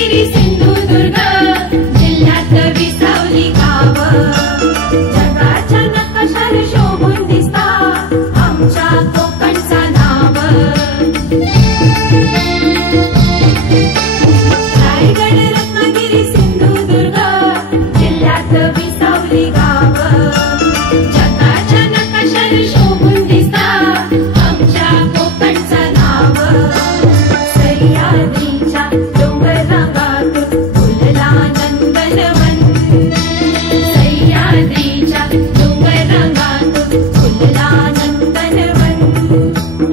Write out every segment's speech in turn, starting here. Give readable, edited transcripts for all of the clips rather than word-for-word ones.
रत्नागिरी सिंधुदुर्ग जिल्ह्यात विसावली गाव जगाच्या नकाशावर शोभून दिसता आमच्या कोकणचा नाव रायगड रत्नागिरी सिंधुदुर्ग जिल्ह्यात विसावली गाव जगाच्या नकाशावर शोभून दिसता आमच्या कोकणचा नाव सह्याद्रीच्या डोंगर रांगातून फुलला नंदनवन सह्याद्रीच्या डोंगर रांगातून फुलला नंदनवन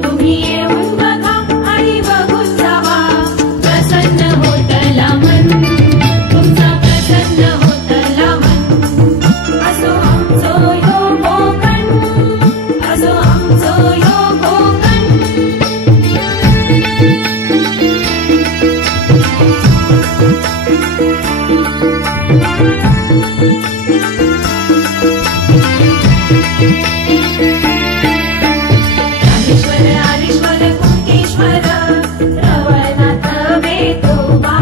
तुम्ही येऊन बघा आणि बघून जावा प्रसन्न होतला मन तुमचा प्रसन्न होतला मन असो आमचो यो कोकण असो आमचो यो कोकण रामेश्वर, आरेश्वर, कुणकेश्वर, रवळनाथ, वेतोबा